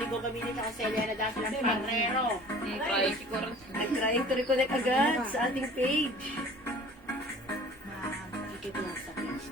Pili ko kami nito kasi Elena dahil lang parrero. Nag-trying to reconnect agad sa ating page. Ikit lang sa page.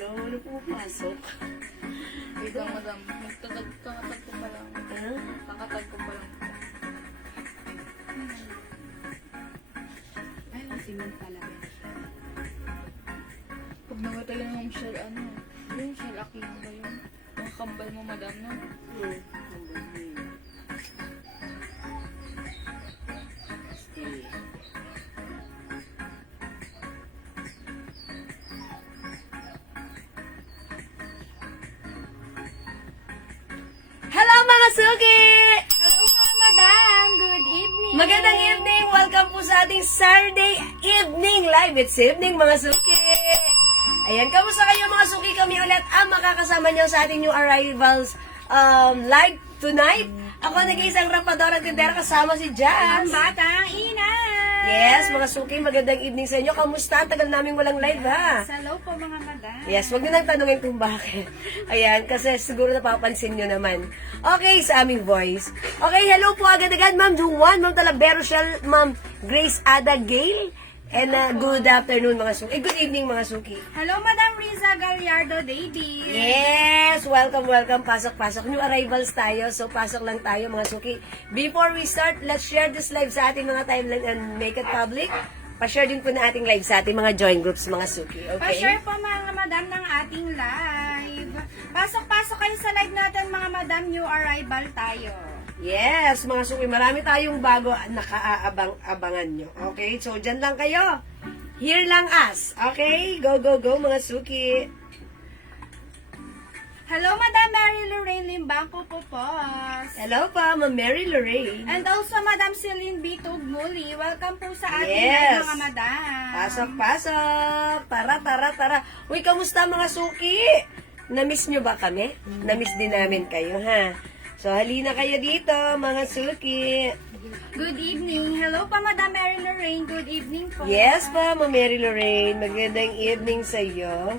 Ano pumapasok? Ito, madam. Kakatag ko pa lang. Kakatag ko pa lang. Ay, simen pala. Pag nagatala ng shell, ano? Yung shell akin ba yun? Mga kambal mo, madam, no? Hello mga suki! Hello po, madam. Good evening. Magandang evening! Welcome po sa ating Saturday evening live. It's evening mga suki! Ayan, kamusta kayo mga suki? Kami ulit ang makakasama niyo sa ating new arrivals live tonight. Ako nag-iisang rapadora tindera kasama si Jazz. Batang ina. Yes, mga suki, magandang evening sa inyo. Kamusta? Tagal namin walang live ha. Hello po, mga madam. Yes, wag niyo nang tanungin kung bakit. Ayan, kasi siguro napapansin niyo naman. Okay, sa aming voice. Okay, hello po agad-agad, Ma'am Jungwan, Ma'am Talabero Shell, Ma'am Grace Ada Gale, and good afternoon mga suki. Good evening mga suki. Hello, Madam Riza Gallardo Davies. Yes, welcome, welcome. Pasok. New arrivals tayo, so pasok lang tayo mga suki. Before we start, let's share this live sa ating mga timeline and make it public. Pa-share din po na ating live sa ating mga join groups mga suki. Okay? Pa-share po mga madam ng ating live. Pasok-pasok kayo sa live natin mga madam, new arrival tayo. Yes, mga suki, marami tayong bago nakaabang-abangan nyo. Okay, so dyan lang kayo. Here lang us. Okay, go, go, go mga suki. Hello, Madam Mary Lorraine Limbanco Popos. Hello pa, Ma'am Mary Lorraine. And also, Madam Celine B. Tugmuli. Welcome po sa ating Yes. live, mga madam. Pasok. Tara. Uy, kamusta mga suki? Na-miss nyo ba kami? Na-miss din namin kayo, ha? So, halina kayo dito, mga suki. Good evening. Hello pa, Madam Mary Lorraine. Good evening po. Yes pa, Ma'am Mary Lorraine. Magandang evening sa iyo.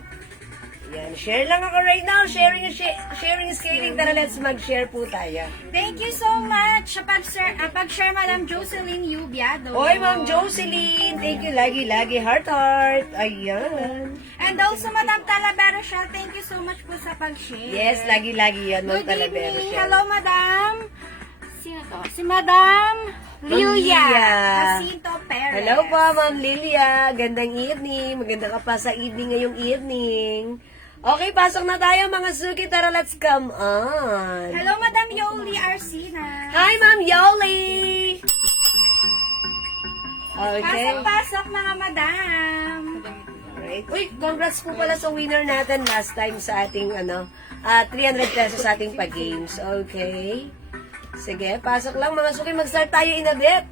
Yan, share lang ako right now. Sharing is caring. Tara, let's mag-share po tayo. Thank you so much sa pag-share, Madam Jocelyn Yubiado. Oy, Ma'am Jocelyn. Thank you lagi. Heart. Ayan. And also, Madam Talavera Shell, thank you so much po sa pag-share. Yes, lagi yan, Ma'am Good Talavera. evening. Shell. Hello, Madam. Sino to? Si Madam Lilia Lilia. Jacinto Perez. Hello po, Ma'am Lilia. Gandang evening. Maganda ka pa sa evening ngayong evening. Okay, pasok na tayo mga suki. Tara, let's come on. Hello, Madam Yoli Arcina. Hi, Ma'am Yoli! Okay. Pasok, mga madam. Alright. Uy, congrats po pala sa winner natin last time sa ating 300 pesos sa ating pag-games. Okay. Sige, pasok lang mga suki. Mag-start tayo in a bit.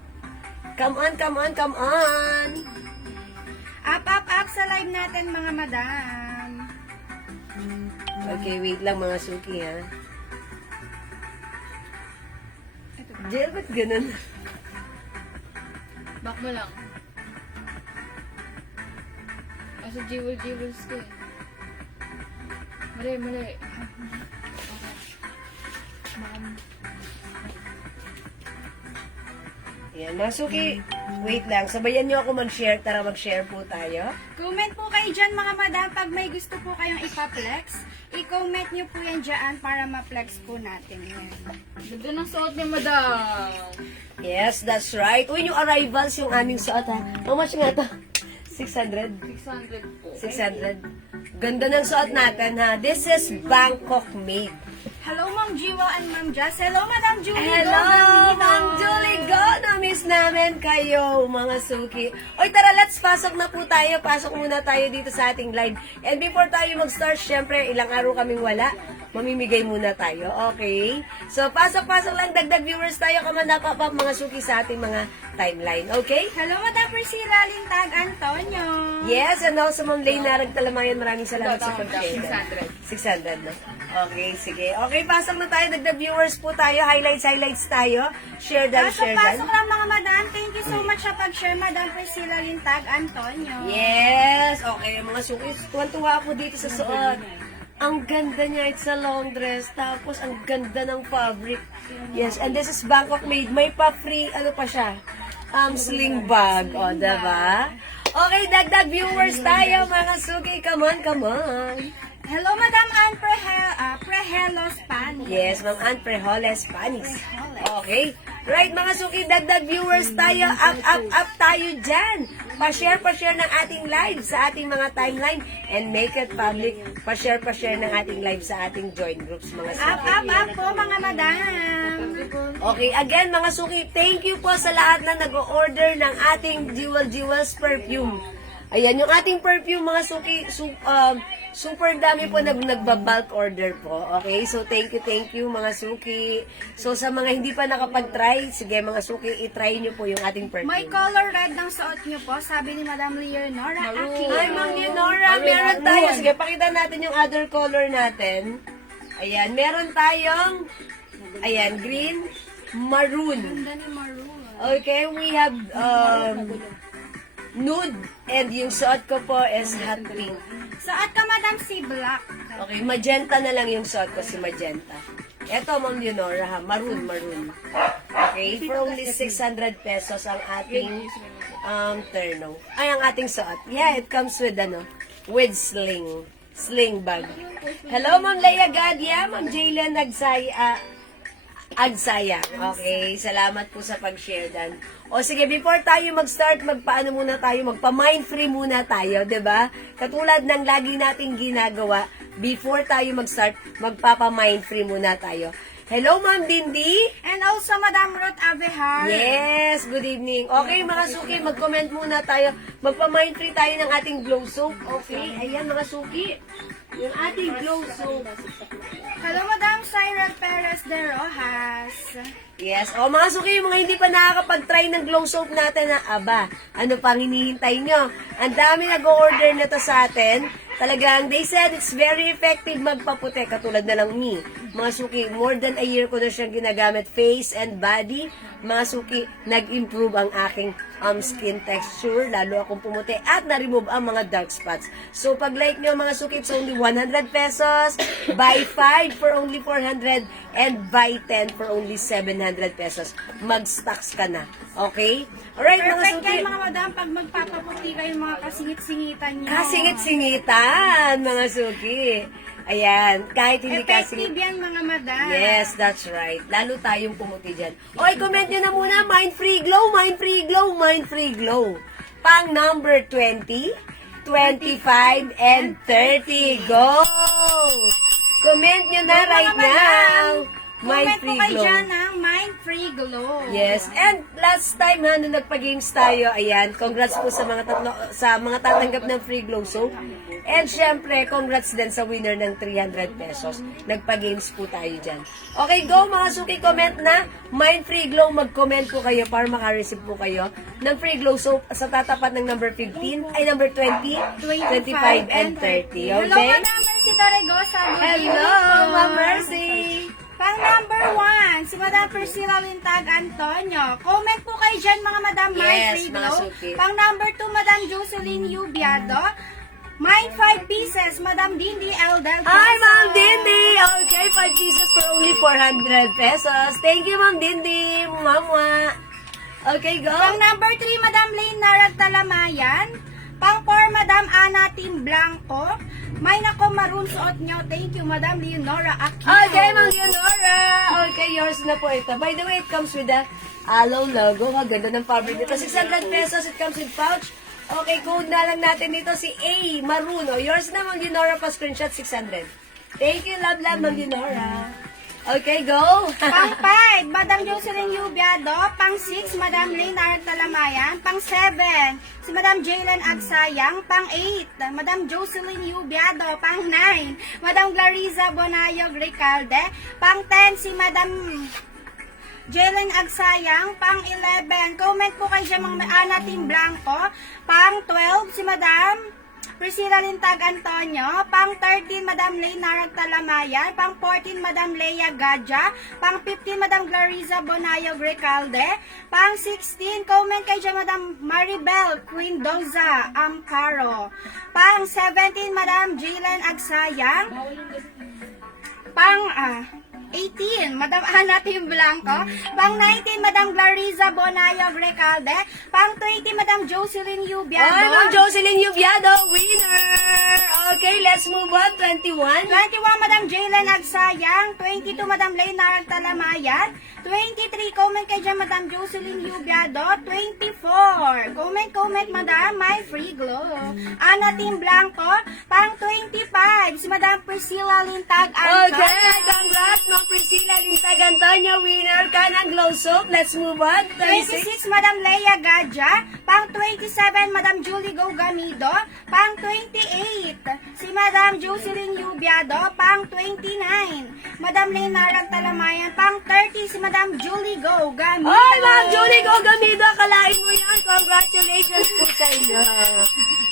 Come on. Up sa live natin, mga madam. Okay, wait lang mga suki ha. Jel, ba't ganun? Back mo lang. Asa jewels ko eh. Mali. Yan, mga suki. Wait lang, sabayan nyo ako mag-share. Tara, mag-share po tayo. Comment po kayo dyan, mga madam. Pag may gusto po kayong ipaplex, i-comment nyo po yan dyan para ma-flex po natin yan. Ganda ng suot ni madam. Yes, that's right. Uy, yung arrivals yung aming suot ha. How much nga to? 600? 600 po. 600. Ganda ng suot natin, ha? This is Bangkok made. Hello, Ma'am Jiwa and Ma'am Jess. Hello, Madam Julie. Hello, Ma'am Julie. Go! Na-miss namin kayo, mga suki. Oy, tara, let's pasok na po tayo. Pasok muna tayo dito sa ating live. And before tayo mag-start, syempre, ilang araw kaming wala. Mamimigay muna tayo, okay? So, pasok-pasok lang, dagdag viewers tayo, kamanapapap mga suki sa ating mga timeline, okay? Hello, Madam Priscilla Lintag Antonio. Yes, and also, Ma'am Lay Narag Talamayan, maraming salamat sa Ito, pag-share. 600. 600 na. Okay, sige. Okay, pasok na tayo. Dagdag viewers po tayo. Highlights tayo. Share dan, share dan. Pasok lang mga madam. Thank you so much sa pag-share, Madam Priscilla Lintag Antonio. Yes! Okay, mga suki. Tuwan-tuwa ako dito sa suot. Ang ganda niya. It's a long dress. Tapos, ang ganda ng fabric. Yes, and this is Bangkok made. May pa-free, ano pa siya? Sling bag. O, diba? Okay, dagdag viewers tayo, mga suki. Come on, come on. Hello, Madam Ann Prehelo Spanish. Yes, Ma'am Ann Prejoles Spanish. Okay. Right, mga suki, dagdag viewers tayo. Up tayo dyan. Pa-share ng ating live sa ating mga timeline and make it public. Pa-share ng ating live sa ating join groups, mga suki. Up po, mga madam. Okay, again, mga suki, thank you po sa lahat na nag-order ng ating Jewels perfume. Ayan, yung ating perfume, mga suki, super dami po nagba-bulk order po. Okay, so thank you, mga suki. So, sa mga hindi pa nakapag-try, sige, mga suki, i-try nyo po yung ating perfume. May color red ng suot niyo po, sabi ni Madam Leonora Aquino. Ay, Ma'am Leonora, meron tayo. Sige, pakita natin yung other color natin. Ayan, meron tayong, ayan, green, maroon. Ganda ni Maroon. Okay, we have nude, and yung suot ko po is hot pink. Suot ka, Madam, si Black. Okay, magenta na lang yung suot ko, si magenta. Eto, Ma'am Leonora, ha, maroon. Okay, for only 600 pesos ang ating terno. Ay, ang ating suot. Yeah, it comes with, with sling bag. Hello, Ma'am Leia Gadia, Ma'am Jaylen Agsaya. Okay, salamat po sa pag-share dan. O sige, before tayo mag-start, magpaano muna tayo, magpa-mind-free muna tayo, 'di ba? Katulad ng lagi nating ginagawa, before tayo mag-start, magpapa-mind-free muna tayo. Hello, Ma'am Dindi. And also, Madam Ruth Avehar. Yes, good evening. Okay, mga suki, mag-comment muna tayo. Magpa-mind-free tayo ng ating glow soap. Okay, ayan mga suki. Yung ating glow soap. Hello, Madam Syra Perez de Rojas. Yes. O mga suki, yung mga hindi pa nakakapag-try ng glow soap natin na, aba, ano pang hinihintay nyo? Ang dami nag-order na to sa atin. Talagang, they said it's very effective magpaputi, katulad na lang me. Mga suki, more than a year ko na siyang ginagamit, face and body. Mga suki, nag-improve ang aking skin texture, lalo akong pumuti, at na-remove ang mga dark spots. So, pag like nyo mga suki, it's only 100 pesos, buy 5 for only 400, and buy 10 for only 700 pesos. Mag-stocks ka na. Okay? Alright, mga Perfect suki. kayo, mga madam, pag magpapaputi kayo mga kasingit-singitan nyo. Kasingit-singitan, mga suki. Ayan, kahit hindi Effective kasingit. yan, mga madam. Yes, that's right. Lalo tayong pumuti dyan. Okay, comment nyo na muna. Mind Free Glow, Mind Free Glow, Mind Free Glow. Pang number 20, 25, and 30. Go! Comment nyo na right now. Mind Comment po Free kayo Glow. dyan ng Mind Free Glow. Yes, and last time ha, nung nagpa-games tayo, ayan, congrats po sa mga tatanggap ng free glow soap. And syempre, congrats din sa winner ng 300 pesos. Nagpa-games po tayo dyan. Okay, go mga suki, comment na. Mind Free Glow, mag-comment po kayo para makareceive po kayo ng free glow soap sa tatapat ng number 15, ay number 20, 25, and 30. Hello, Okay? Madam Mercy Taregosa. Good Hello, evening po. Ma'am Mercy. Pang number 1, si Madam Priscilla Lintag Antonio. Comment po kayo dyan, mga Madam Mind Yes, Free mga Glow. suki. Pang number 2, Madam Jocelyn Yubiado. Mind 5 pieces, Madam Dindi L. Del Pozo. Hi, Ma'am Dindi! Okay, 5 pieces for only 400 pesos. Thank you, Ma'am Dindi. Mama. Okay, go. Pang number 3, Madam Lane Narag Talamayan. Pang 4, Madam Ana Tim Blanco. May nako maroon suot nyo. Thank you, Madam Leonora Aquino. Okay, Ma'am Leonora. Okay, yours na po ito. By the way, it comes with the Aloe logo. Ang ganda ng fabric nito. 600 pesos. It comes with pouch. Okay, code na lang natin dito si A. Maroon. O, yours na, Ma'am Dinora, pa screenshot 600. Thank you, love, Ma'am Dinora. Okay, go. Pang 5, Madam Jocelyn Yubiado. Pang 6, Madam Leonard Talamayan. Pang 7, si Madam Jalen Agsayang. Pang 8, Madam Jocelyn Yubiado. Pang 9, Madam Clariza Bonayo Gricalde. Pang 10, si Madam Jalen Agsayang. Pang 11, comment po kayo dyan mga Ana Team Blanco. Pang 12, si Madam Priscilla Lintag Antonio. Pang 13, Madam Leonard Talamayan. Pang 14, Madam Leia Gadja. Pang 15, Madam Clariza Bonayo Gricalde. Pang 16, comment kay dyan, Madam Maribel Quindoza Amparo. Pang 17, Madam Jalen Agsayang. Pang 18, Madam Ana Team Blanco. Pang 19, Madam Clariza Bonayo Gricalde. Pang 20, Madam Jocelyn Yubiado. Ay, Ma'am Jocelyn Yubiado, winner! Okay, let's move on. 21. 21, Madam Jalen Agsayang. 22, Madam Leonard Talamayan. 23, comment kay dyan, Madam Jocelyn Yubiado. 24, comment, Madam, my free glow. Ana Team Blanco. Pang 25, si Madam Priscilla Lintag Antonio. Okay, congrats, Ma'am Priscilla Lintag Antonio, winner ka ng glow soap. Let's move on. 26. 26, Madam Leia Gadja. Pang 27, Madam Julie Gogamido. Pang 28, si Madam Jocelyn Yubiado. Pang 29, Madam Leonard Talamayan. Pang 30, si Madam Julie Gogamido. Ay, Ma'am Julie Gogamido, kalain mo yan. Congratulations po sa inyo.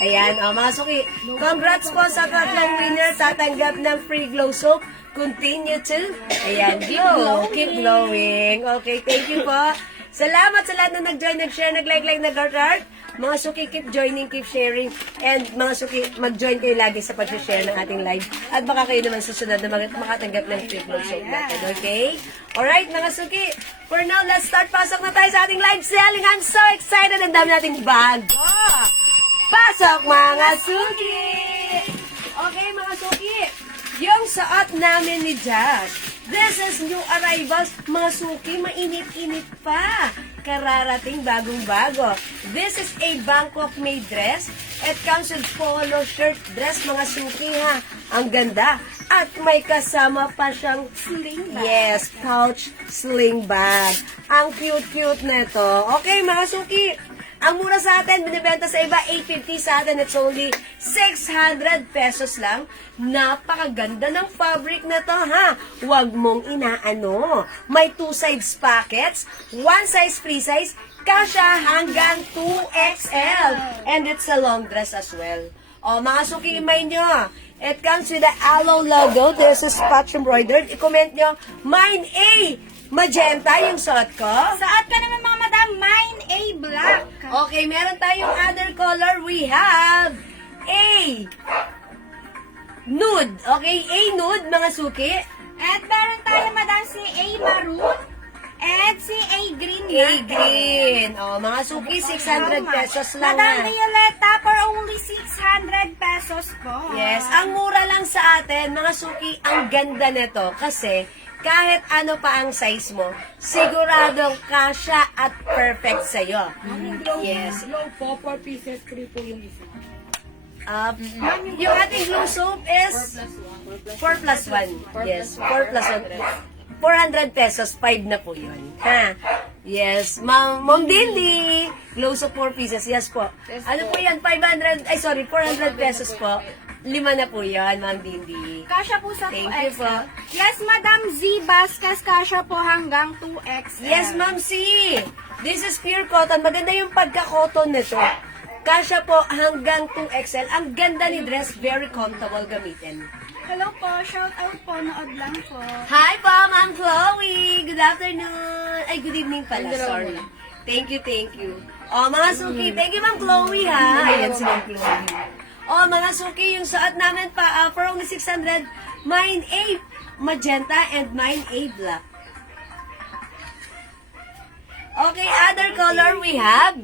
Ayan, mga suki. Congrats po sa tatlong winner. Tatanggap ng free glow soap. Continue to, ayan, glow. Keep glowing. Okay, thank you po. Salamat sa lahat na nag-join, nag-share, nag-like, nag-heart. Mga suki, keep joining, keep sharing. And mga suki, mag-join kayo lagi sa pag-share ng ating live. At baka kayo naman susunod na makatanggap ng free glow soap natin, okay? Alright, mga suki. For now, let's start. Pasok na tayo sa ating live selling. I'm so excited. Ang dami nating bago. Pasok, mga suki! Okay, mga suki. Yung suot namin ni Josh. This is new arrivals. Mga suki, mainit-init pa. Kararating bagong-bago. This is a Bangkok made dress. It comes with polo shirt dress, mga suki ha. Ang ganda. At may kasama pa siyang Sling bag. yes, pouch sling bag. Ang cute-cute nito. Okay, mga suki. Ang mura sa atin, binibenta sa iba, 850 sa atin. It's only 600 pesos lang. Napakaganda ng fabric na to, ha? Huwag mong inaano. May 2 size pockets, 1 size free size, kasya hanggang 2XL. And it's a long dress as well. O, mga suki, imay nyo. It comes with the aloe logo. There's a patch embroidered. I-comment nyo, mine A, magenta yung suot ko. Saat ka naman mga Madam, mine A black. Okay, meron tayong other color. We have A nude. Okay, A nude, mga suki. At meron tayo, Madam, si A maroon. And si A green A natin. green. O, mga suki, 600 pesos lang. Madam ha. Violeta for only 600 pesos po. Yes, ang mura lang sa atin, mga suki, ang ganda nito. Kasi, kahit ano pa ang size mo, siguradong kasya at perfect sa'yo. Yes. Low po, 4 pieces, 3 po yung isa. Yung ating glue soap is 4 plus 1. Yes, 4 plus 1. 400 pesos, 5 na po yun. Ha? Yes, Ma'am Dindi. Glue soap 4 pieces, yes po. Ano po yan? 400 pesos po. 5 na po yan, Ma'am Dindi. Kasya po sa Thank 2XL. you po. Yes, Madam Z Vasquez, kasya po hanggang 2XL. Yes, Ma'am C. This is pure cotton. Maganda yung pagka-cotton nito. Kasya po hanggang 2XL. Ang ganda ni dress. Very comfortable gamitin. Hello po, shout out po, nood lang po. Hi po, Ma'am Chloe. Good afternoon. Ay, good evening pala. Sorry. Thank you. O, mga suki. Thank you, Ma'am Chloe, ha. Ayan si Ma'am Chloe. O, mga suki, yung suot namin pa, for only 600, mine A magenta and mine A black. Okay, other color we have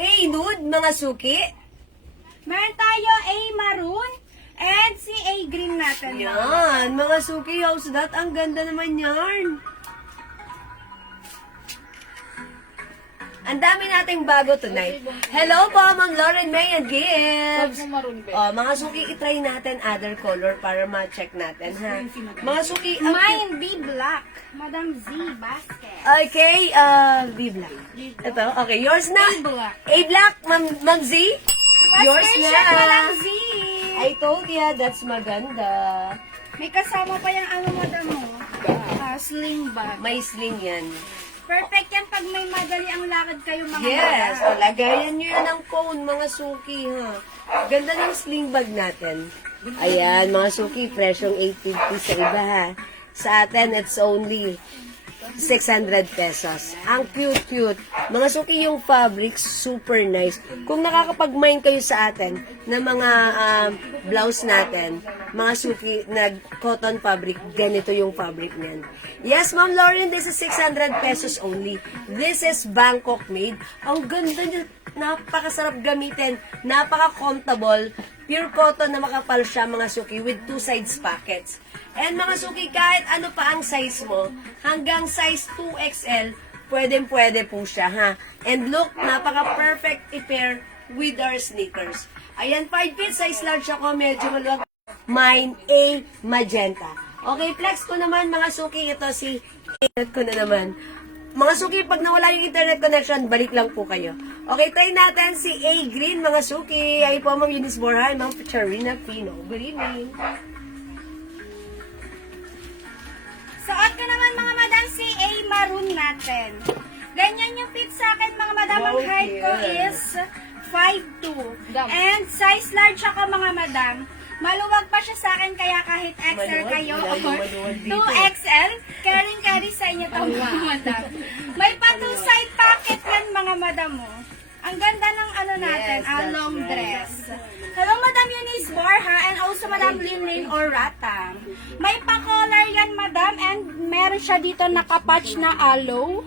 A nude, mga suki. Meron tayo A maroon and si A green natin. Yan, mga suki, how's that? Ang ganda naman yarn. Ang dami nating bago tonight. Hello po, Ma'am Lauren May and Gibbs. Mga suki, itry natin other color para ma-check natin, ha? Mga suki, Mine, B Black. Madam Z, basket. okay, B-Black. Ito, okay, yours na. A-Black. A-Black, Ma'am Z. Yours Screenshot, Madam na. Z. I told ya, that's maganda. May kasama pa yung ano, madam mo. Sling bag. May sling yan. Perfect yan pag may madali ang lakad kayo mga Yes, madam. lagayan nyo yan ng phone, mga suki, ha. Ganda ng sling bag natin. Ayan, mga suki, presyong 850 sa iba, ha. Sa atin, it's only 600 pesos. Ang cute-cute. Mga suki, yung fabric, super nice. Kung nakakapag-mind kayo sa atin na mga blouse natin, mga suki na cotton fabric, ganito yung fabric niyan. Yes, Ma'am Lauren, this is 600 pesos only. This is Bangkok made. Ang ganda niya. Napakasarap gamitin. Napaka-comfortable. Pure cotton na makapal siya, mga suki, with 2 sides pockets. And mga suki, kahit ano pa ang size mo, hanggang size 2XL, pwedeng-pwede po siya, ha? And look, napaka-perfect i-pair with our sneakers. Ayan, 5 feet, size large ako, medyo maluwag. Mine, A, magenta. Okay, flex ko naman, mga suki, ito si internet ko na naman. Mga suki, pag nawala yung internet connection, balik lang po kayo. Okay, try natin si A Green, mga suki. Ay po, Ma'am Eunice Borja, Ma'am Charina Pino. Good evening. Suot ko naman mga madam si A Maroon natin. Ganyan yung fit sa akin mga madam. Ang height ko is 5'2". And size large ako mga madam. Maluwag pa siya sa akin kaya kahit XL kayo or 2XL, carry sa inyo ito mga madam. May pa 2 side pocket yan mga madam mo. Ang ganda ng ano natin, long dress. Hello Madam Eunice Borja and also Madam Lynn or Ratang. May pa-collar yan madam and meron siya dito nakapatch na aloe.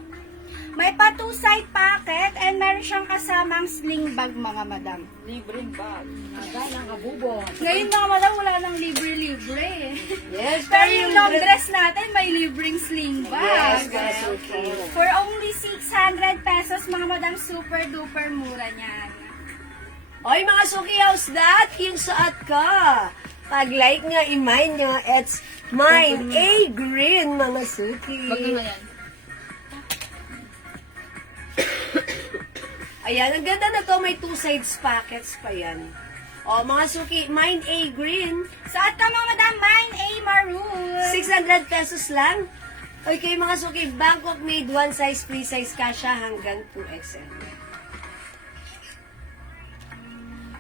May pa 2 side pocket and meron siyang kasamang sling bag mga madam. Libreng bag. Nagalang kabubon. Ngayon mga madam, wala nang libre-libre. Yes, Pero yung long dress natin, may libreng sling bag. Yes, mga suki. For only 600 pesos, mga madam, super duper mura niyan. Oy, mga suki, how's that? Yung suot ko. Pag-like nyo, i-mind nyo, it's mine. A green, mga suki. yan. Ayan, ang ganda na to. May 2 sides pockets pa yan. O, mga suki, mine A green. Suot ka mga madam, mine A maroon. 600 pesos lang. Okay, mga suki, Bangkok made 1 size, free size kasha hanggang 2XL.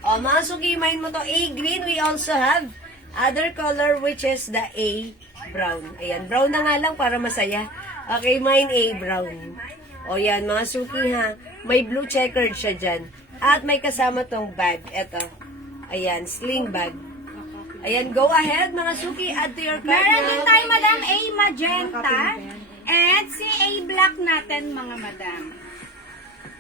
O, mga suki, mine mo to A green. We also have other color which is the A brown. Ayan, brown na nga lang para masaya. Okay, mine A brown. O yan, mga suki ha. May blue checkered siya dyan. At may kasama tong bag. Eto. Ayan, sling bag. Ayan, go ahead mga suki. Add to your cart Meron din now. tayo madam A magenta. And si A black natin mga madam.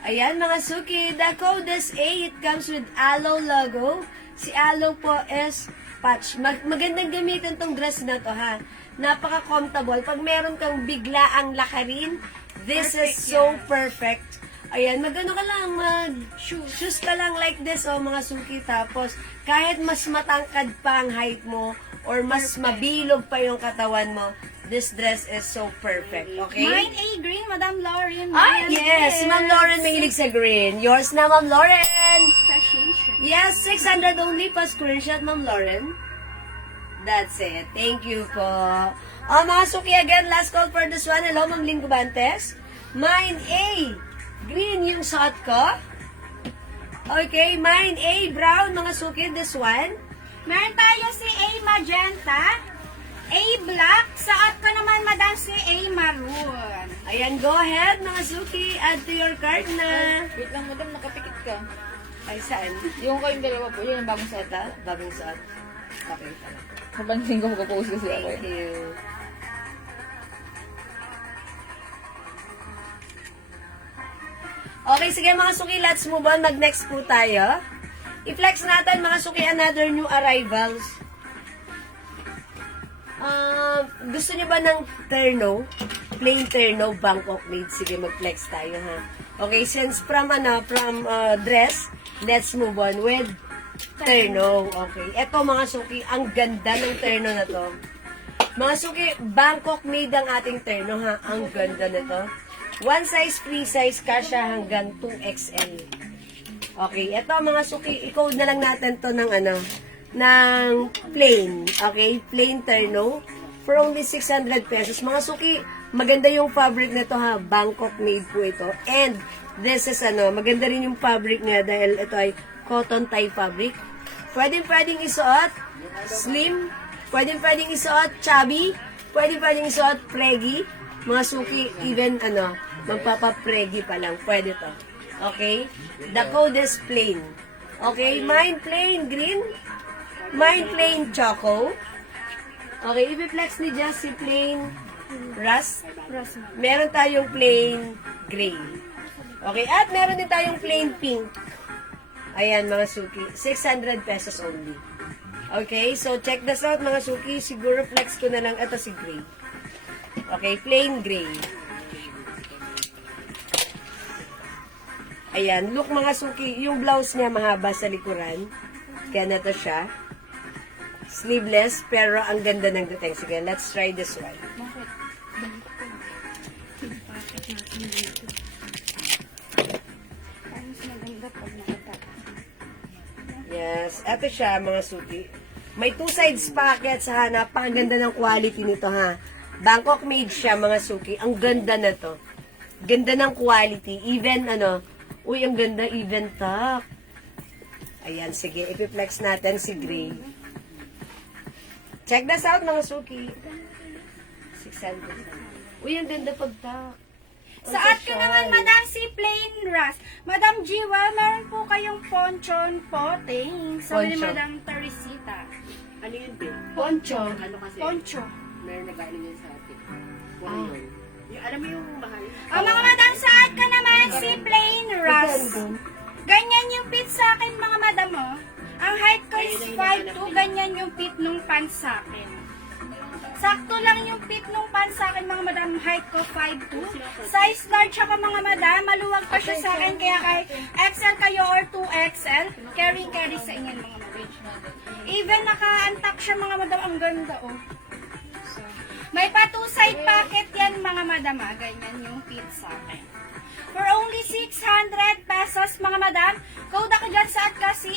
Ayan mga suki. The code is A. It comes with Aloe logo. Si Aloe po is patch. Magandang gamitin tong dress na to ha. Napaka-comfortable. Pag meron kang biglaang lakarin, this is so perfect. Ayan, magano ka lang, mag-shoes ka lang like this, oh, mga suki. Tapos, kahit mas matangkad pa ang height mo, or mas mabilog pa yung katawan mo, this dress is so perfect, okay? Mine A green, Madam Lauren. Ah, Mine yes, is Ma'am Lauren mahilig sa green. Yours na, Ma'am Lauren. fashion show. Yes, 600 only pa screenshot, Ma'am Lauren. That's it. Thank you po. Mga suki, again, last call for this one. Hello, Ma'am Lynn Cubantes. Mine A. Green yung suot ko. Okay, mine A. Brown, mga suki. This one. Meron tayo si A magenta, A black, suot ko naman madam si A maroon. Ayan, go ahead, mga suki. Add to your cart na. Wait lang, madam, nakapikit ka. Ay, saan? Yung kayong dalawa po, yun ang bagong set. Ito, bagong suot. Okay, pala. Kapansin ko, mag-post kasi ako. Thank you. Okay, sige mga suki, let's move on. Mag-next po tayo. I-flex natin mga suki, another new arrivals. Gusto niyo ba ng terno? Plain terno, Bangkok made. Sige, mag-flex tayo ha. Okay, since from dress, let's move on with terno. Okay, eto mga suki, ang ganda ng terno na to. Mga suki, Bangkok made ang ating terno ha. Ang ganda nito. One size, free size, kasya hanggang 2XL. Okay, eto mga suki, i-code na lang natin to ng ng plain. Okay, plain terno for only 600 pesos. Mga suki, maganda yung fabric nito ha. Bangkok made po ito. And this is maganda rin yung fabric niya dahil ito ay cotton tie fabric. Pwedeng isuot slim, pwedeng isuot chubby, pwedeng isuot preggy. Mga suki, even magpapa-preggy pa lang. Pwede to. Okay? The code is plain. Okay? Mine plain green. Mine plain choco. Okay, i-flex ni Just si plain rust. Meron tayong plain gray. Okay, at meron din tayong plain pink. Ayan, mga suki. 600 pesos only. Okay, so check this out, mga suki. Siguro flex ko na lang. Ito si gray. Okay, plain gray. Ayan, look mga suki. Yung blouse niya mahaba sa likuran. Kaya na to siya. Sleeveless, pero ang ganda ng dating. Sige, let's try this one. Yes, eto siya mga suki. May two sides pockets ha. Napakaganda ng quality nito ha. Bangkok made siya mga suki. Ang ganda na to. Ganda ng quality. Even uy, ang ganda, even top. Ayan, sige, ipiflex natin si gray. Check this out, mga suki. 600. Uy, ang ganda pag-top. Sa akin naman, Madam, si plain rust. Madam Jiwa, meron po kayong ponchon poting. Sabi ni Poncho. Madam Teresita. Ano yun, din? Poncho. Ano kasi? Poncho. Meron na galing yun sa atin. Yun. Alam mo yung mahal? Ang mga madam, sa akin naman, si plain rust. Ganyan yung fit sa akin, mga madam, oh. Ang height ko is 5'2", ganyan yung fit nung pants sa akin. Sakto lang yung fit nung pants sa akin, mga madam. Height ko 5'2". Size large ako, mga madam. Maluwag pa siya sa akin, kaya kahit XL kayo or 2XL, carry sa inyo, mga madam. Even naka-untuck siya, mga madam. Ang ganda, oh. May pa two-side pocket yan, mga madam, ah. Ganyan yung fit sa akin. For only 600 pesos, mga madam. Code ako dyan sa kasi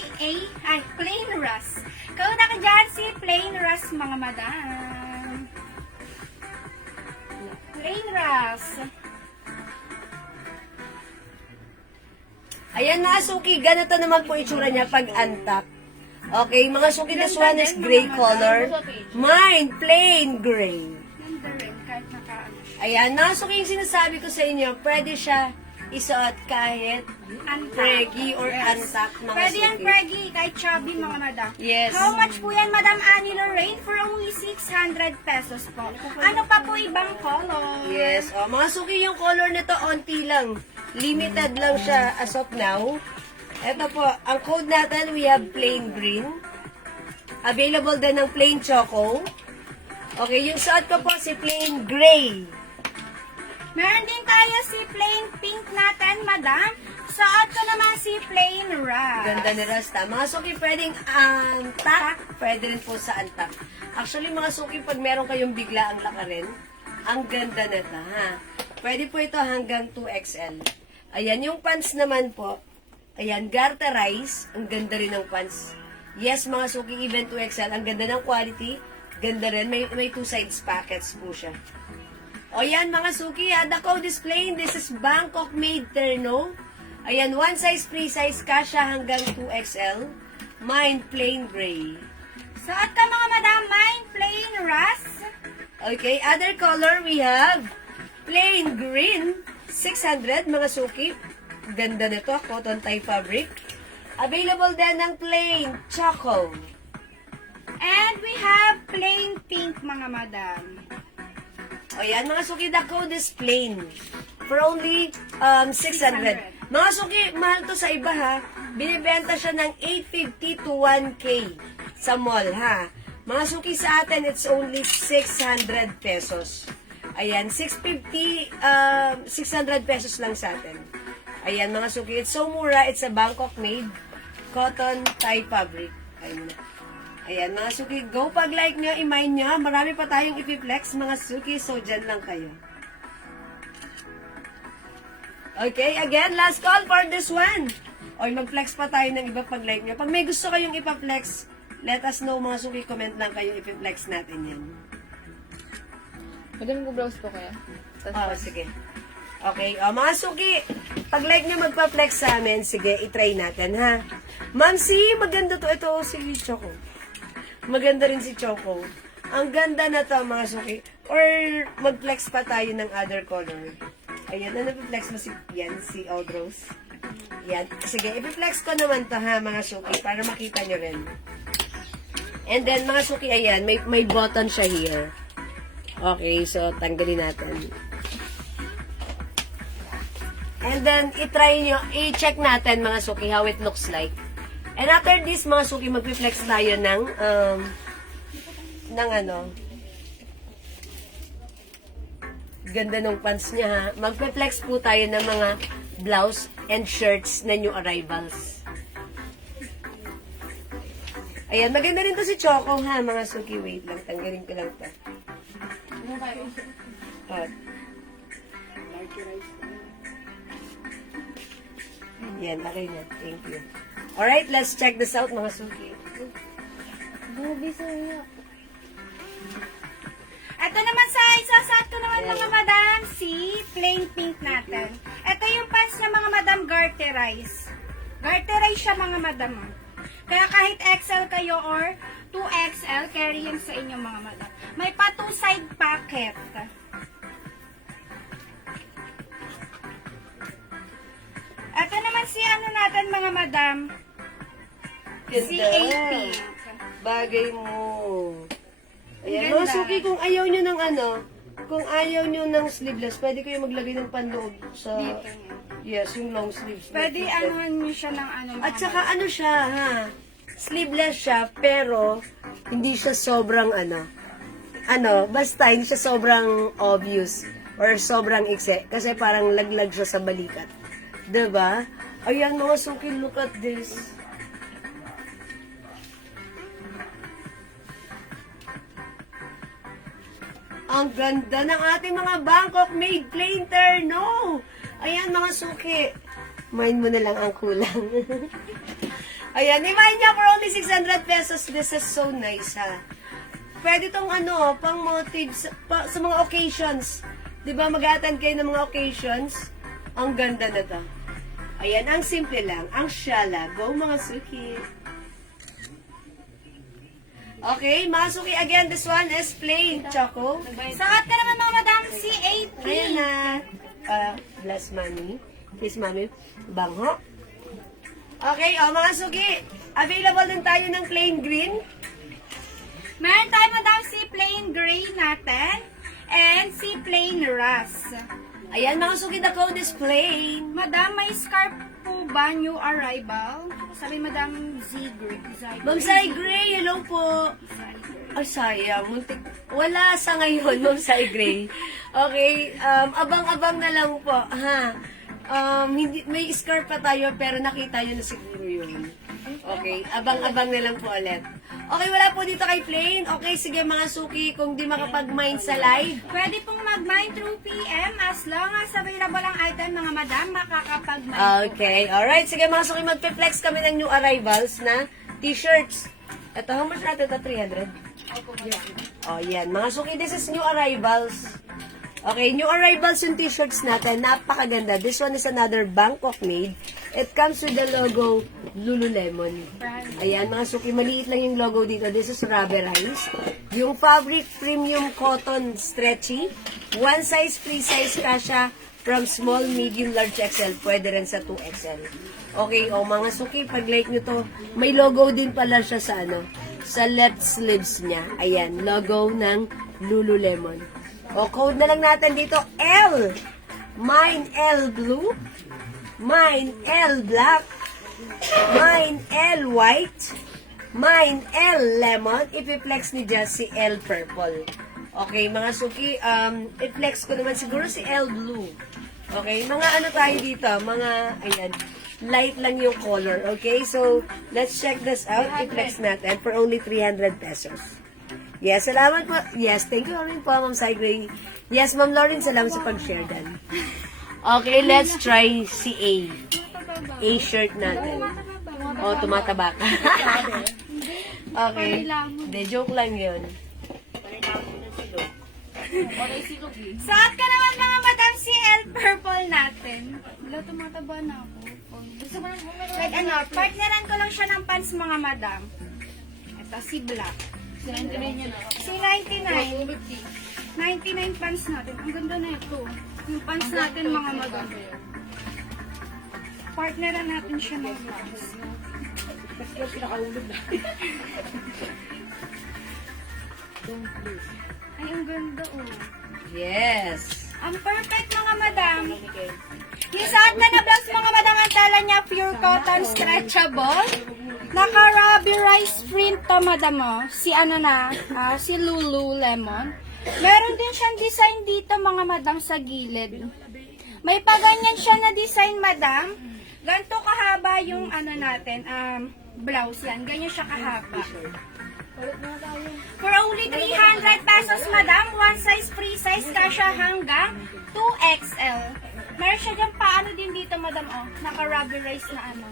plain rust. Code ako dyan si plain rust, mga madam. Plain rust. Ayan mga suki, ganito naman po itsura niya pag untuck. Okay, mga suki, this one is gray color. Mine, plain gray. Ganda rin, kahit naka-ano siya. Ayan, mga suki, yung sinasabi ko sa inyo, pwede siya isuot kahit preggy or untuck, mga Pwede yan, suki. preggy, kahit chubby, mga madam. Yes. How much po yan, Madam Annie Lorraine? For only 600 pesos po. Ano pa po ibang color? Yes. Oh, mga suki, yung color nito, onti lang. Limited lang siya as of now. Ito po, ang code natin, we have plain green. Available din ng plain choco. Okay, yung suot ko po si plain gray. Meron din tayo si plain pink natin, madam. Suot ko naman si plain rust. Ganda ni Rasta. Mga suki, pwedeng untuck. Pwede rin po sa untuck. Actually, mga suki, pag meron kayong bigla ang lakarin, ang ganda nito, ha? Pwede po ito hanggang 2XL. Ayan, yung pants naman po. Ayan, garterize. Ang ganda rin ng pants. Yes, mga suki, even 2XL. Ang ganda ng quality. Ganda rin. May two sides pockets po siya. O yan, mga suki, the code is plain. This is Bangkok made terno. Ayan, one size, free size, kasha hanggang 2XL. Mine, plain gray. Suot ka, mga madam, mine plain rust. Okay, other color we have plain green. 600, mga suki. Ganda nito, cotton tie fabric. Available din ng plain choco. And we have plain pink, mga madam. O yan, mga suki, the code is plain. For only 600. Mga suki, mahal to sa iba ha. Binibenta siya ng 850 to 1K sa mall ha. Mga suki, sa atin, it's only 600 pesos. Ayan, 600 pesos lang sa atin. Ayan, mga suki. It's so mura. It's a Bangkok-made cotton tie fabric. Ayan, mga suki. Go pag-like nyo, i-mine nyo. Marami pa tayong ipiplex, mga suki. So, dyan lang kayo. Okay, again, last call for this one. Or mag-flex pa tayo ng iba pag-like nyo. Pag may gusto kayong ipa-flex, let us know, mga suki. Comment lang kayo, ipiplex natin yan. Madam ko browse po kaya. Sige. Okay, mga suki, pag-like nyo magpa-flex sa amin, sige, itry natin, ha? Ma'am C, maganda to. Ito, si Choco. Maganda rin si Choco. Ang ganda na to, mga suki. Or, mag-flex pa tayo ng other color. Ayan, ano flex mo si Old Rose? Yan. Sige, ipiflex ko naman to, ha, mga suki, para makita nyo rin. And then, mga suki, ayan, may button siya here. Okay, so, tanggalin natin. And then, i-check natin, mga suki, how it looks like. And after this, mga suki, mag-flex tayo ng ganda ng pants niya, ha. Mag-flex po tayo ng mga blouse and shirts na new arrivals. Ayan, maganda rin to si Choco, ha, mga suki. Wait lang, tanggalin ko lang to. Yan, okay na. Thank you. Alright, let's check this out, mga suki. Ito naman sa isasat ko naman mga madam, si plain pink natin. Ito yung pants niya mga madam, garterize. Garterize siya mga madam. Kaya kahit XL kayo or 2XL, carry yan sa inyo mga madam. May pa 2 side pocket. Ito naman si ano natin mga madam, si Ganda. 18. Bagay mo. Ayan, Ganda. mga suki, kung ayaw nyo ng kung ayaw nyo ng sleeveless, pwede kayo maglagay ng panloob sa, Dito niya. yes, yung long sleeves. Pwede anuhan nyo siya ng ano mga At saka ano siya, ha? Sleeveless siya, pero hindi siya sobrang basta hindi siya sobrang obvious or sobrang ikse. Kasi parang laglag siya sa balikat. Diba? Ayan, mga suki, look at this. Ang ganda ng ating mga Bangkok made plain terno. Ayan, mga suki. Mind mo na lang ang kulang. Ayan, i-mind niya for only 600 pesos. This is so nice, ha. Pwede tong pang motives sa mga occasions. 'Di ba, mag-attend kayo ng mga occasions? Ang ganda na to. Ayan, ang simple lang. Ang shala. Go, mga suki. Okay, mga suki, again, this one is plain, Choco. Sakat ka naman mga madam, si 18. Ayan na. Bless mommy. Please, mommy. Bangho. Okay, mga suki. Available din tayo ng plain green. Meron tayo madam si plain gray natin and si plain rust. Ayan, mga suki, the code is plain. Madam, may scarf po ba new arrival? Sabi madam Z-Gray. Ma'am Sai Gray, hello po. Ay, sayang. Muntik. Wala sa ngayon, Ma'am Sai Gray. Okay, abang-abang na lang po, ha? May scarf pa tayo, pero nakita nyo na siguro yun. Okay, abang-abang na lang po ulit. Okay, wala po dito kay Plain. Okay, sige mga suki, kung di makapag-mind sa live. Pwede pong mag-mine through PM as long as available ang item mga madam, makakapag-mine. Okay, alright. Sige mga suki, mag-flex kami ng new arrivals na t-shirts. Ito, how much natin ito? 300? Oh, yan. Mga suki, this is new arrivals. Okay, new arrivals yung t-shirts natin. Napakaganda. This one is another Bangkok made. It comes with the logo Lululemon. Ayan, mga suki, maliit lang yung logo dito. This is rubberized. Yung fabric premium cotton stretchy. One size, free size kasha from small, medium, large XL. Pwede rin sa 2XL. Okay, mga suki, pag like nyo to, may logo din pala siya sa sa left sleeves niya. Ayan, logo ng Lululemon. O, code na lang natin dito, L. Mine L blue. Mine L black. Mine L white. Mine L lemon. Ipi-flex ni Jess si L purple. Okay, mga suki, i-flex ko naman siguro si L blue. Okay, mga ano tayo dito, mga, ayan, light lang yung color, okay? So, let's check this out. I-flex natin for only 300 pesos. Yes, salamat po. Yes, thank you rin po, Ma'am Saigray. Yes, Ma'am Lauren, salamat sa pag-share dan. Okay, let's try si A. A shirt natin. Oh, tumataba ka. Okay. De, joke lang yun. Suot ka naman mga madam si L purple natin. Wala, tumataba na ako. Gusto mo nang Like ano, partneran ko lang siya ng pants mga madam. Ito, si black. sinantinay niya na. Si 99. 99 pants natin. Ang ganda na ito. Yung pants natin mga madam. Partneran natin siya ng pants. Ay, ang ganda oh. Yes. Ang perfect mga madam. Yung suot na na blouse mga madam, ang tala niya pure cotton stretchable. Naka-rubberized print to madam oh. Si ano na, si Lululemon. Meron din siyang design dito mga madam sa gilid. May paganyan siya na design madam. Ganto kahaba yung ano natin, blouse yan. Ganyan siya kahaba. For only 300 pesos, madam, one size, free size, kasya hanggang 2XL. Meron siya dyan paano din dito, madam, oh, naka-rubberized na ano,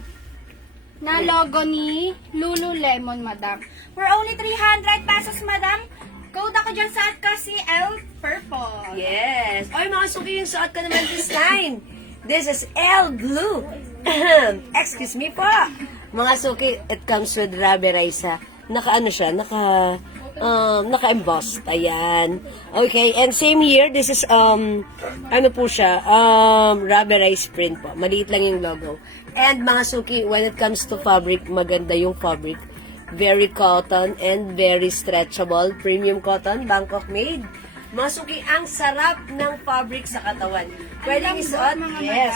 na logo ni Lululemon, madam. For only 300 pesos, madam, code ako dyan sa kasi L Purple. Yes. Oy, mga suki, yung suot ko naman this time. This is L Blue. Excuse me po. Mga suki, it comes with rubberized ha. Naka-ano siya, naka-embossed. Ayan. Okay, and same here, this is, ano po siya, rubberized print po. Maliit lang yung logo. And mga suki, when it comes to fabric, maganda yung fabric. Very cotton and very stretchable. Premium cotton, Bangkok made. Mga suki, ang sarap ng fabric sa katawan. Pwedeng isuot, yes.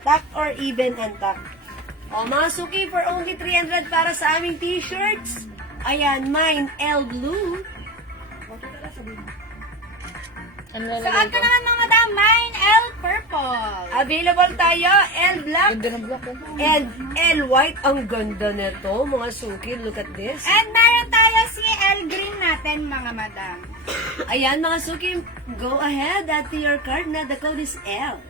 Tuck or even untuck. O, mga suki, for only 300 para sa aming t-shirts. Ayan, mine, L Blue. Ano So, lalagay ato ko? naman mga madam, mine L Purple. Available tayo, L Black Ganda ng block ko. and L White. Ang ganda nito, mga suki. Look at this. And meron tayo si L Green natin, mga madam. Ayan, mga suki, go ahead. Add to your card na the code is L.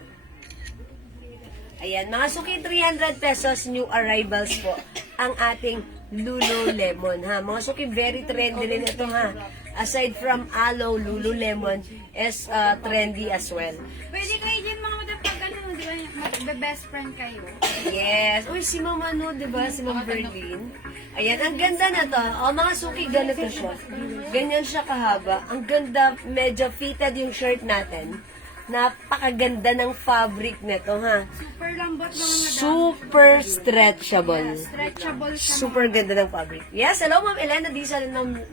Ayan, mga suki, 300 pesos new arrivals po ang ating Lululemon, ha? Mga suki, very trendy rin ito, ha? Aside from aloe, Lululemon is trendy as well. Pwede kayo dyan mga madam pag ano, di ba, magbe-best friend kayo. Yes. Uy, si Ma'am ano, di ba? Si Ma'am Berlin. Ayan, ang ganda na to. O, mga suki, ganito siya. Ganyan siya kahaba. Ang ganda, medyo fitted yung shirt natin. Napakaganda ng fabric nito, ha? Super lambot mga madam. Super stretchable. Stretchable siya. Super ganda ng fabric. Yes, hello Ma'am Elena Dizal and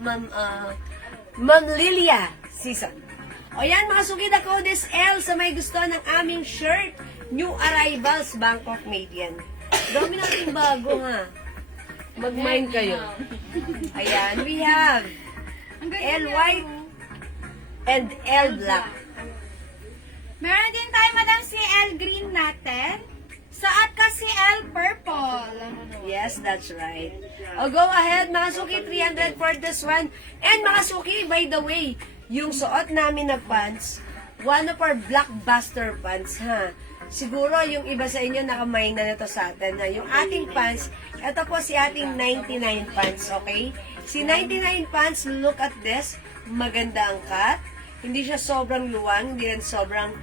Ma'am Lilia Season. O yan, mga suki, the code is L sa may gusto ng aming shirt. New arrivals, Bangkok made yan. Dami nating bago, ha? Mag-mine kayo. Ayan, we have Ang ganda L niya, white oh. and L black. Meron din tayo madam si L Green natin. Saat kasi L Purple. Yes, that's right. Oh, go ahead, mga suki, 300 for this one. And mga suki, by the way, yung suot namin na pants, one of our blockbuster pants, ha? Siguro yung iba sa inyo nakamay na nito sa atin, ha? Yung ating pants, ito po si ating 99 pants, okay? Si 99 pants, look at this. Maganda ang cut. Hindi siya sobrang luwang, hindi rin sobrang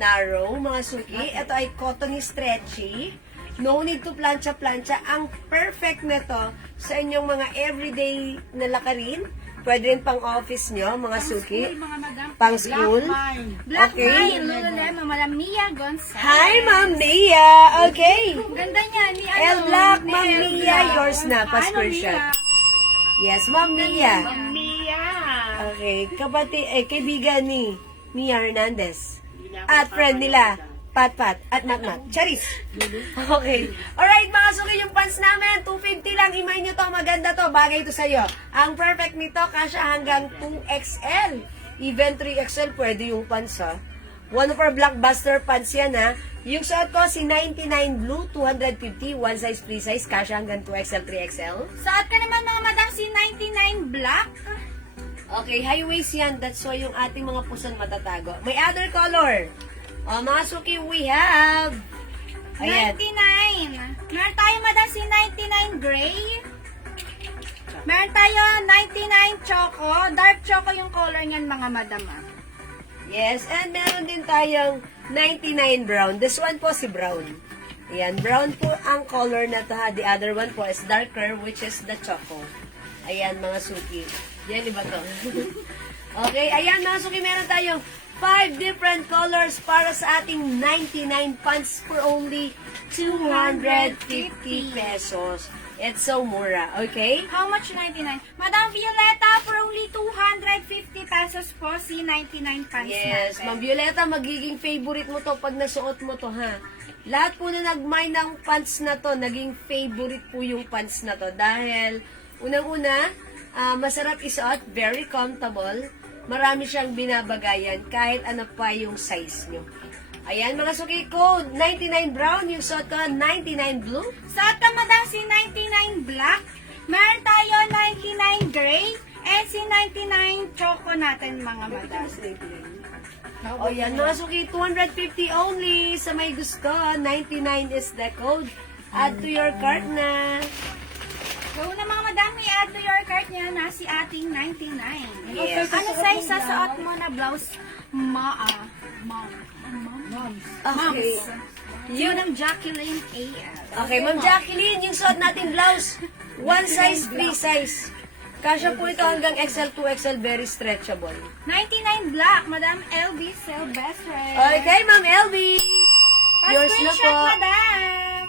narrow, mga suki. Ito ay cottony stretchy. No need to plancha-plancha. Ang perfect nito sa inyong mga everyday na lakarin. Pwede rin pang office nyo, mga suki. School, mga madam. Pang school. Black Okay. Mine, Lululemon, Madam Mia Gonzalez. Hi, Ma'am Nia. Okay. Ganda niya. Ni, ano, L Black, ni Ma'am L Mia. Black. Yours na, Ano, pa-screenshot. Mia? Yes, Ma'am Nia. Mia. Okay, kaibigan ni Mia Hernandez. At friend nila, Pat at Mat. Charis. Okay. Alright, mga suki, yung pants namin, 250 lang. Imay nyo to, maganda to, bagay to sa'yo. Ang perfect nito, kasya hanggang 2XL. Even 3XL, pwede yung pants, ha. One of our blockbuster pants yan, ha. Yung suot ko, si 99 blue, 250, one size, free size, kasha hanggang 2XL, 3XL. Saat ka naman mga madam si 99 black. Okay, high waist yan. That's why yung ating mga puson matatago. May other color. O, mga suki, we have... Ayan. 99. Meron tayo madam si 99 gray. Meron tayo 99 choco. Dark choco yung color niyan mga madam. Yes, and meron din tayong 99 brown. This one po si brown. Ayan, brown po ang color na to ha. The other one po is darker, which is the choco. Ayan, mga suki. Yan, iba to. Okay, ayan mga suki, meron tayong 5 different colors para sa ating 99 pants for only 250 pesos. It's so mura, okay? How much 99? Madam Violeta for only 250 pesos po si 99 pants Yes, natin. Ma'am Violeta, magiging favorite mo to pag nasuot mo to, ha? Lahat po na nag-mine ng pants na to, naging favorite po yung pants na to. Dahil, unang-una, masarap isuot, very comfortable, marami siyang binabagayan, kahit ano pa yung size nyo. Ayan, mga suki ko, 99 brown, yung suot ko, 99 blue. Sa atin madam si 99 black. Meron tayo 99 gray. And si 99 choco natin mga madam. O yan, mga suki, 250 only. Sa may gusto, 99 is the code. Add to your cart na. So na mga madam, i-add to your cart niya na si ating 99. Yes. Ano size sa suot mo na blouse? Mom. Okay. Yun ang Jacqueline A.L. Okay, Ma'am Jacqueline, yung suot natin blouse, one size, free size. Kasya po ito hanggang XL, 2XL, very stretchable. 99 black, Madam LB Silvestre. Okay, Ma'am LB. Yours na po. Pa-screenshot, Madam.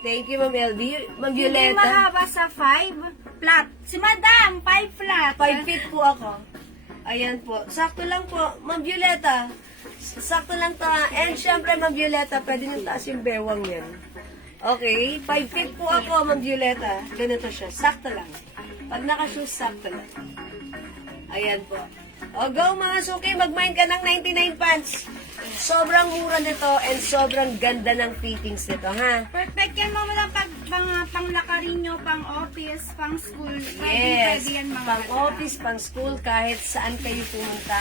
Thank you, Ma'am LB. Ma'am Hindi Violeta. mahaba sa 5 flat. Si Madam, 5 flat. 5 feet po ako. Ayan po. Sakto lang po. Ma'am Violeta. Sakto lang to. And syempre, Ma'am Violeta, pwede nyo taas yung bewang yan. Okay? 5 feet po ako, Ma'am Violeta. Ganito siya. Sakto lang. Pag naka-shoes, sakto lang. Ayan po. O go mga suki, mag-mine ka ng 99 pants. Sobrang mura nito and sobrang ganda ng fittings nito, ha? Perfect yan mga madam pang lakarin nyo, pang office, pang school. Yes, Pwede yan mga pang madam. office, pang school, kahit saan kayo pumunta.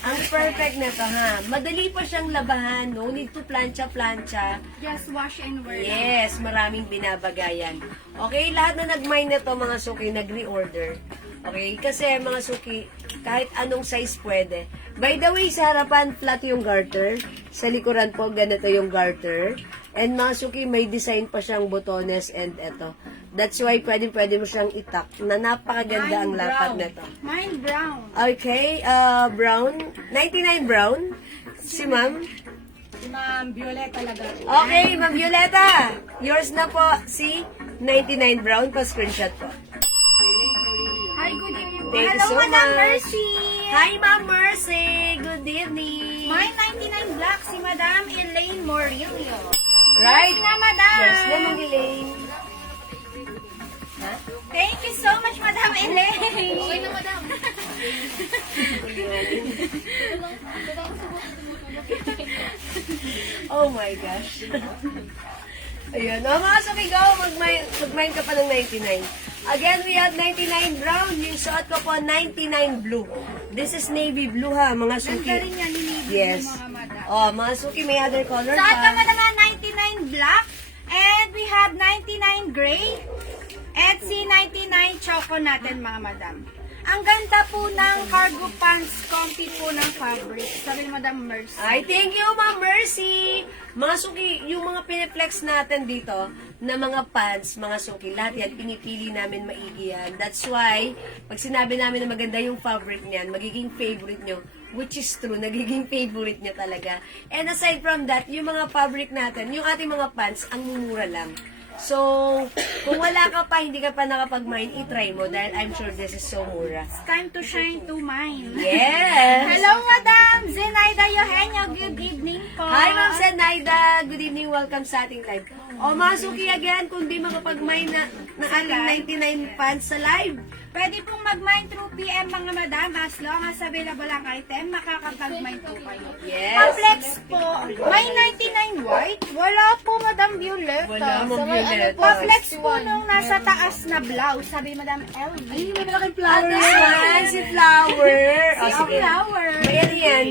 Ang perfect nito, ha? Madali pa siyang labahan, no need to plancha-plancha. Just wash and wear. Yes, maraming binabagayan. Okay, lahat na nag-mine nito, mga suki, nag-reorder. Okay, kasi mga suki, kahit anong size pwede. By the way, sa harapan, flat yung garter. Sa likuran po, ganito yung garter. And mga suki, may design pa siyang botones and eto. That's why pwede mo siyang itak na napakaganda ang lapat nito. Mine brown. Okay, brown. 99 brown. Si ma'am. Si Ma'am Violeta talaga. Okay, Ma'am Violeta. Yours na po si 99 brown. Pa-screenshot po. Hi, good evening. Thank you Hello, so Madam much. Mercy. Hi, Ma'am Mercy. Good evening. Mine 99 black si Madam Elaine Morillo. Right? Yes na, Madam. Yes na, Ma'am Elaine. Thank you so much, Madam Elaine. Okay na, madam. Oh my gosh. Ayun. O mga suki, go. Mag-mine ka pa ng 99. Again, we have 99 brown. Yung suot ko po, 99 blue. This is navy blue, ha, mga suki. Ganda rin yan, nilibig Yes. ng mga madam. Oh, mga suki, may other color Sa atin pa. naman 99 black. And we have 99 gray. At si 99 choco natin mga madam. Ang ganda po ng cargo pants, comfy po ng fabric. Sabi ni Madam Mercy. Ay, thank you, Ma'am Mercy. Mga suki, yung mga piniplex natin dito na mga pants, mga suki, lahat yan, pinipili namin maigi yan. That's why, pag sinabi namin na maganda yung fabric niyan, magiging favorite nyo, which is true, nagiging favorite nyo talaga. And aside from that, yung mga fabric natin, yung ating mga pants, ang mumura lang. So, kung wala ka pa, hindi ka pa nakapag-mine, itry mo dahil I'm sure this is so mura. It's time to shine to mine. Yes! Hello, Madam Zenaida Eugenio. Good evening po. Hi, Ma'am Zenaida. Good evening. Welcome sa ating live. O, mga suki again, kung di makapag-mine na, ng ating 99 fans sa live. Pwede pong mag-mine through PM mga madam. As long as available ang item, makakapag-mine po kayo. Yes. Pa-flex po, may 99 white. Wala po, Madam Violeta. Wala, Ma'am Violeta. Pa-flex po nung nasa taas na blouse, sabi Madam LV. Ay, may malaking At flower. this one, si Flower. Oh, sige. Flower. May ano yan,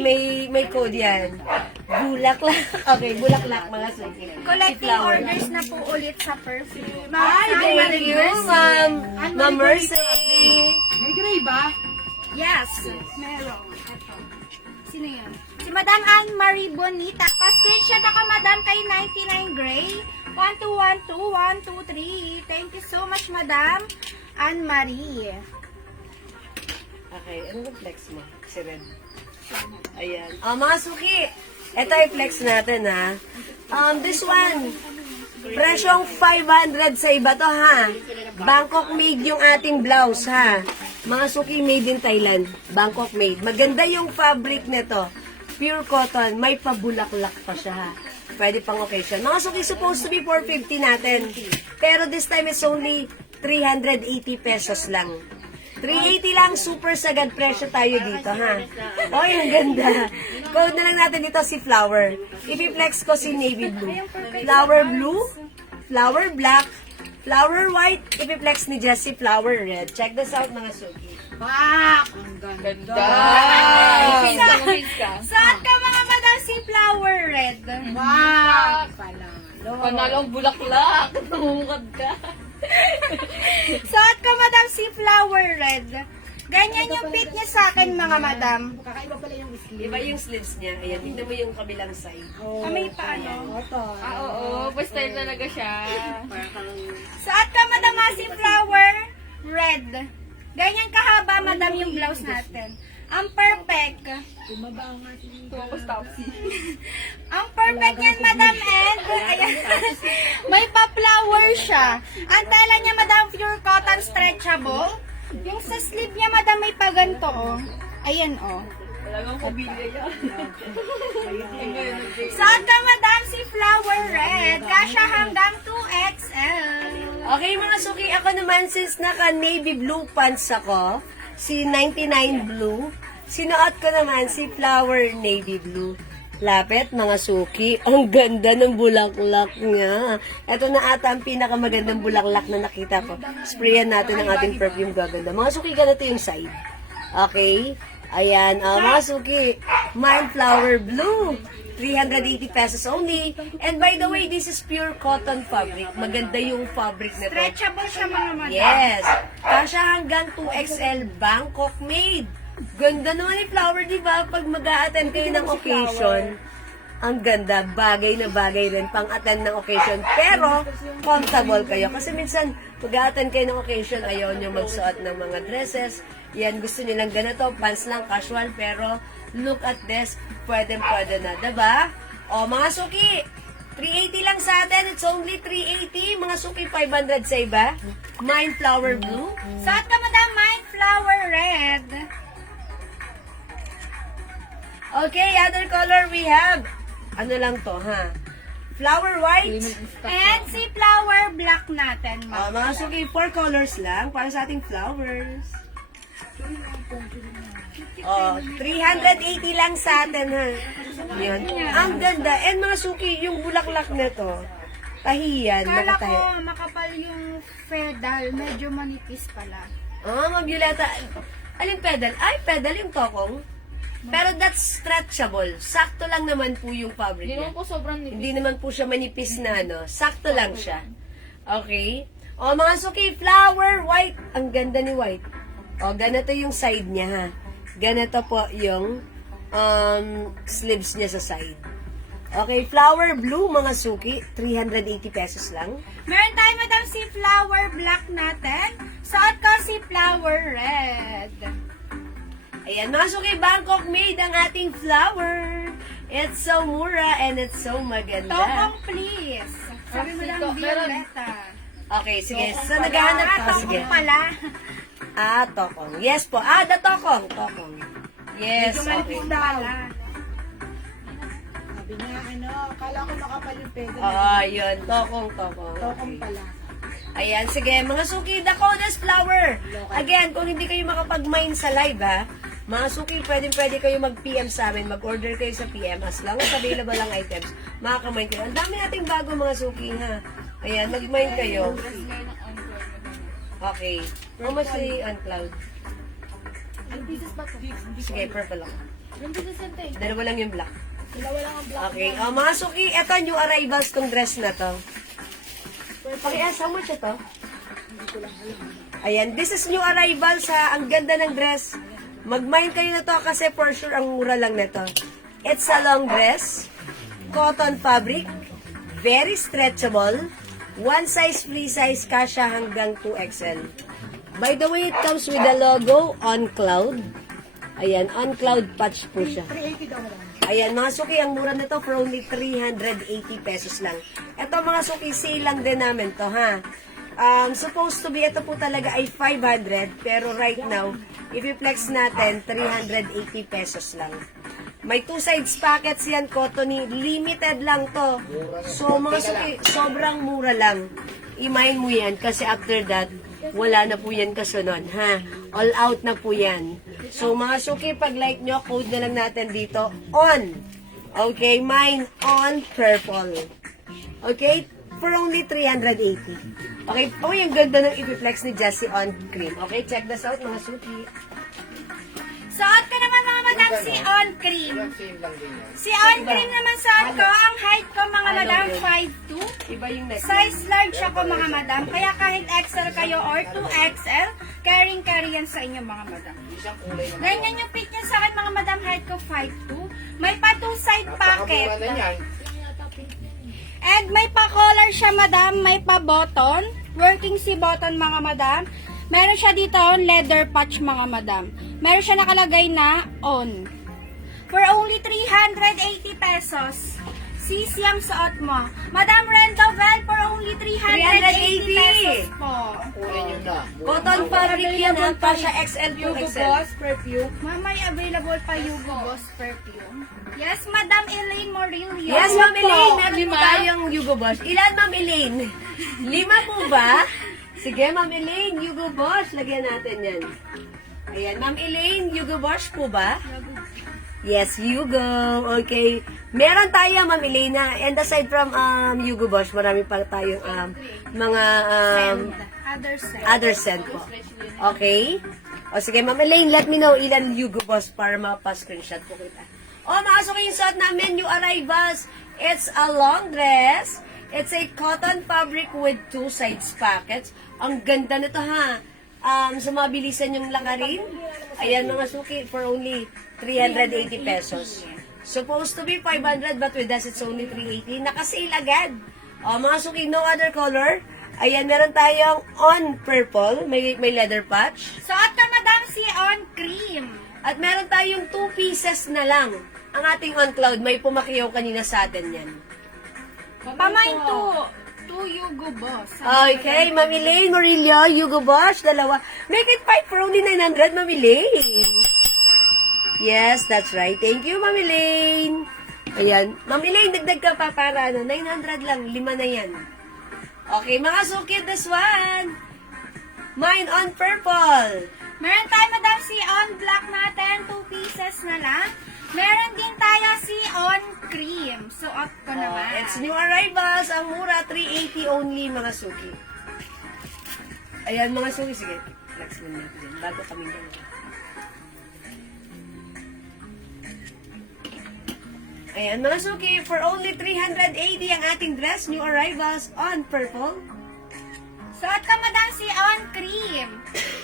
may code yan. Bulaklak. Okay, bulaklak mga suki. Si Collecting Flower. orders na po ulit sa perfume. Ay, thank you, Ma'am. Ma'am Mercy. May gray ba? Yes, meron. Ito. Sino yun? Si Madam Anne-Marie Bonita. Pa-screenshot ako, Madam, kay 99 Gray. 1212123. Thank you so much, Madam Anne-Marie. Okay, ano yung flex mo? Si Red. Ayan. Mga suki, ito yung flex natin, ha. This one, presyong 500 sa iba to, ha. Bangkok made yung ating blouse, ha. Mga suki, made in Thailand. Bangkok made. Maganda yung fabric nito. Pure cotton. May pabulaklak pa siya, ha. Pwede pang occasion. Mga suki, supposed to be 450 natin. Pero this time, it's only 380 pesos lang. 380 lang, super sagad presyo tayo dito, ha? Oy, ang ganda. Code na lang natin dito si Flower. Ipi-flex ko si Navy Blue. Flower Blue, Flower Black, Flower White, ipi-flex ni Jessie Flower Red. Check this out, mga suki. Wow! Ang ganda. Saan ka mga Madam si Flower Red? Wow! Panalong bulaklak. Namumukad ka. Saan ka Madam si Flower Red? Ganyan yung fit niya sa akin mga Madam. Iba yung sleeves niya. Ayan, tignan mo yung kabilang side. May paano? Oo, pa-style talaga siya. Saan ka Madam si Flower Red? Ganyan kahaba Madam yung blouse natin. Ang perfect. Tapos topsy. Ang perfect yan, Madam Ed. Ayan. May pa-flower siya. Ang tela niya, Madam, pure cotton stretchable. Yung sa sleeve niya, Madam, may paganto, oh. Ayan, oh. Talagang kubilya yan. Saan ka, Madam, si Flower Red? Kasya hanggang 2XL. Okay, mga suki, ako naman, since naka-navy blue pants ako, si 99 blue, sinuot ko naman si Flower Navy Blue. Lapit, mga suki. Ang ganda ng bulaklak niya. Ito na ata ang pinakamagandang bulaklak na nakita ko. Sprayan natin ang ating perfume gaganda. Mga suki, ganito yung side. Okay? Ayan, mga suki. Mine Flower Blue. 380 pesos only. And by the way, this is pure cotton fabric. Maganda yung fabric nito. Stretchable siya, mga Madam. Yes. Kasya hanggang 2XL Bangkok made. Ganda naman yung flower, di ba? Pag mag-a-attend kayo ng occasion, ang ganda. Bagay na bagay rin pang-attend ng occasion. Pero, comfortable kayo. Kasi minsan, mag-a-attend kayo ng occasion, ayaw nyo magsuot ng mga dresses. Yan, gusto nilang ganito. Pants lang, casual. Pero, look at this. Pwede na, diba? O, mga suki, 380 lang sa atin. It's only 380. Mga suki, 500 sa iba. Mine Flower Blue. Saan ka, Madam, Mine Flower Red? Okay, other color we have. Ano lang to, ha? Flower white. And si Flower Black natin, Madam. Mga suki, 4 colors lang para sa ating flowers. 380 lang sa atin, ha? Yun. Ang ganda. And mga suki, yung bulaklak na to, tahiyan, Kala ko nakatahi. makapal yung pedal, medyo manipis pala. Ma'am Violeta, alin pedal? Ay, pedal yung tokong. Pero that's stretchable. Sakto lang naman po yung fabric Hindi niya. naman po sobrang nipis. Hindi naman po siya manipis na, ano. Sakto lang siya. Okay? O, mga suki, flower white. Ang ganda ni white. O, ganito yung side niya, ha. Ganito po yung sleeves niya sa side. Okay, flower blue, mga suki. 380 pesos lang. Meron tayo, Madam, si Flower Black natin. Suot ko si Flower Red. Ayan, mga suki, Bangkok made ang ating flower. It's so mura and it's so maganda. Tokong, please. Sabi Ah, Madam Violeta. Okay, sige. So, naghahanap ka. Sige. Tokong pala. Tokong. Yes po. The tokong. Tokong. Yes, okay. Pala. Sabi niya, kala ko makapal yung pedal. Yun. Tokong. Tokong Okay. pala. Ayan, sige, mga suki, Dakota's Flower. Again, kung hindi kayo makapag-mine sa live, ha, mga suki, pwede kayo mag-PM sa amin, mag-order kayo sa PM, as long as available ang items, makaka-mine kayo. Ang dami nating bago, mga suki, ha. Ayan, mag-mine kayo. Okay. How much si on cloud? Ang pieces ba ito? Sige, purple lang. Yung pieces yan, te. Dalawa lang yung black. Dalawa lang ang black. Okay. Mga suki, eto new arrivals tong dress na to. Pakias, how much ito? Ayan, this is new arrivals ha. Ang ganda ng dress. Mag-mind kayo na to kasi for sure ang mura lang na to. It's a long dress. Cotton fabric. Very stretchable. One size, free size, kasha hanggang 2XL. By the way, it comes with the logo on cloud. Ayan, on cloud patch po siya. 380 daw lang. Ayan, mga suki, ang mura nito for only 380 pesos lang. Ito mga suki, sale lang din namin to, ha? Supposed to be, ito po talaga ay 500, pero right now, if i-flex natin, 380 pesos lang. May 2 sides packets yan, cottony, limited lang to. So, mga suki, sobrang mura lang. I-mine mo yan, kasi after that, wala na po yan kasunod, ha? All out na po yan. So, mga suki, pag like nyo, code na lang natin dito, on. Okay, mine on purple. Okay? For only 380. Okay, oh, yung ganda ng ipiflex ni Jessie on cream. Okay, check this out, mga suki. Suot ko naman mga madam si On Cream. Si On Cream naman suot ko. Ang height ko mga madam 5'2". Iba yung next. Size large ako mga madam. Kaya kahit XL kayo or 2XL, carry yan sa inyo mga madam. Ganyan yung fit niya sa akin mga madam. Height ko 5'2". May pa 2 side pocket. And may pa collar siya madam. May pa button. Working si button mga madam. Meron siya dito leather patch mga madam. Meron siya nakalagay na on. For only 380 pesos. Sisi ang suot mo. Madam Rendovel for only 380 pesos po. Cotton fabric yan, ha? Pa siya XL to XL. perfume. Mamay available pa Hugo Boss perfume. Yes, Madam Elaine Morillo. Yes, Ma'am Elaine, meron po tayong Hugo Boss. Ilan, Ma'am Elaine? 5 po ba? Sige, Ma'am Elaine, Hugo Boss. Lagyan natin yan. Ayan, Ma'am Elaine, Hugo Boss po ba? Yes, Hugo. Okay. Meron tayo, Ma'am Elaine, and aside from Hugo Boss, marami pa tayong mga other scent po. Okay? O sige, Ma'am Elaine, let me know ilan Hugo Boss para mapa-screenshot po kita. O, makasok yung suot namin, new arrivals. It's a long dress. It's a cotton fabric with 2 sides pockets. Ang ganda nito, ha? Sa mabilisan yung lakarin. Ayan, mga suki, for only 380 pesos. Supposed to be 500, but with us, it's only 380. Nakasale agad. O, mga suki, no other color. Ayan, meron tayong on purple. May leather patch. Suot ka Madam si On Cream. At meron tayong 2 pieces na lang. Ang ating on cloud, may pumakiyaw kanina sa atin yan. Pamain to Hugo Boss. Okay, Ma'am Elaine Morillo, Hugo Boss, dalawa. Make it 5 for only 900, Ma'am Elaine. Yes, that's right. Thank you, Ma'am Elaine. Ayan. Ma'am Elaine, dagdag ka pa para 900 lang. 5 na yan. Okay, mga sukit, this one. Mine on purple. Meron tayo Madam si On Black natin. 2 pieces na lang. Meron din tayo si On Cream. Suot ko naman. It's new arrivals. Ang mura, 380 only, mga suki. Ayan, mga suki. Sige, flex mo natin. Bago kami gano'n. Ayan, mga suki, for only 380 ang ating dress, new arrivals on purple. Suot ka Madam si On Cream.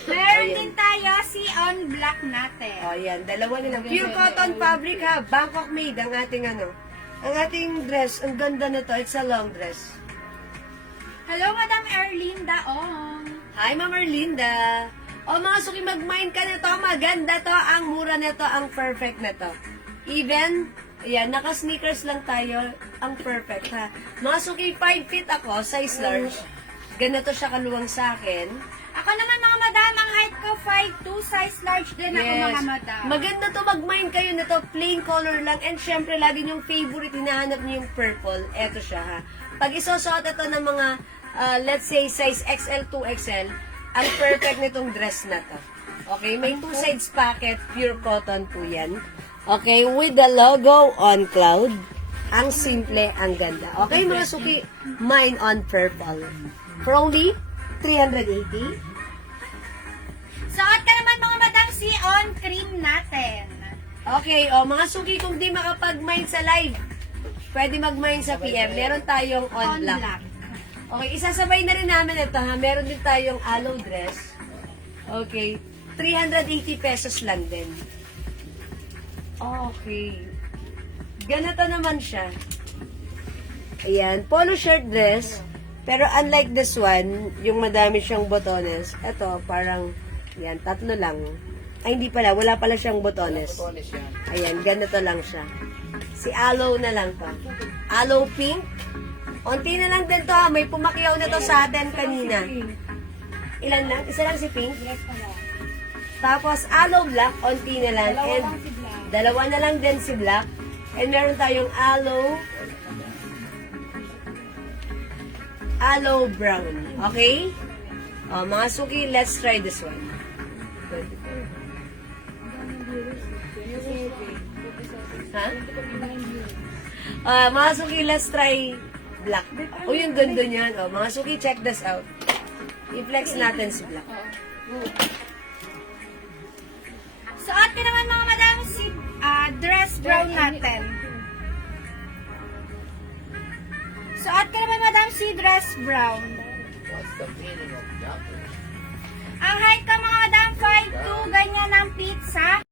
Meron din tayo si On Black natin. O, ayan, dalawa na lang. Pure cotton fabric, ha. Bangkok made ang ating ang ating dress. Ang ganda na to. It's a long dress. Hello Madam Erlinda On. Hi, Ma'am Erlinda. O, mga suki, mag-mind ka na to. Maganda to. Ang mura na to. Ang perfect na to. Even, ayan, naka-sneakers lang tayo. Ang perfect, ha. Mga suki, 5 feet ako, size large. Ganito siya kaluwang sa akin. Ako naman mga madam, ang height ko 5'2", size large din ako mga madam. Maganda to, mag-mind kayo na to. Plain color lang. And syempre, lagi yung favorite, hinahanap niyo yung purple. Eto siya, ha. Pag isusuot ito ng mga let's say size XL to XL, ang perfect nitong dress na to. Okay, may 2 sides pocket, pure cotton po yan. Okay, with the logo on cloud. Ang simple, ang ganda. Okay, mga suki, mine on purple. For only 380. Suot ka naman mga madam si on cream natin. Okay, mga suki, kung di makapag-mine sa live, pwede mag-mine sa PM. Meron tayong on On black. black. Okay, isasabay na rin namin ito ha. Meron din tayong aloe dress. Okay, 380 pesos lang din. Okay. Ganito naman siya. Ayan, polo shirt dress. Pero unlike this one, yung madami siyang botones, ito parang, yan, 3 lang. Ay, hindi pala. Wala pala siyang botones. Ayan, ganito lang siya. Si aloe na lang to. Aloe pink. Unti na lang din to ha. May pumakyaw na to sa atin kanina. Ilan lang? Isa lang si pink. Tapos aloe black. Unti na lang. And dalawa na lang din si black. And meron tayong aloe brown. Okay? Mga suki, let's try this one. Ha? Mga suki, let's try black. O, yung ganda niyan. Mga suki, check this out. I-flex natin si black. Suot ka naman mga madam si dress brown natin. Suot ka naman madam si dress brown. Ang height ka mga madam 5'2", ganyan ang pizza.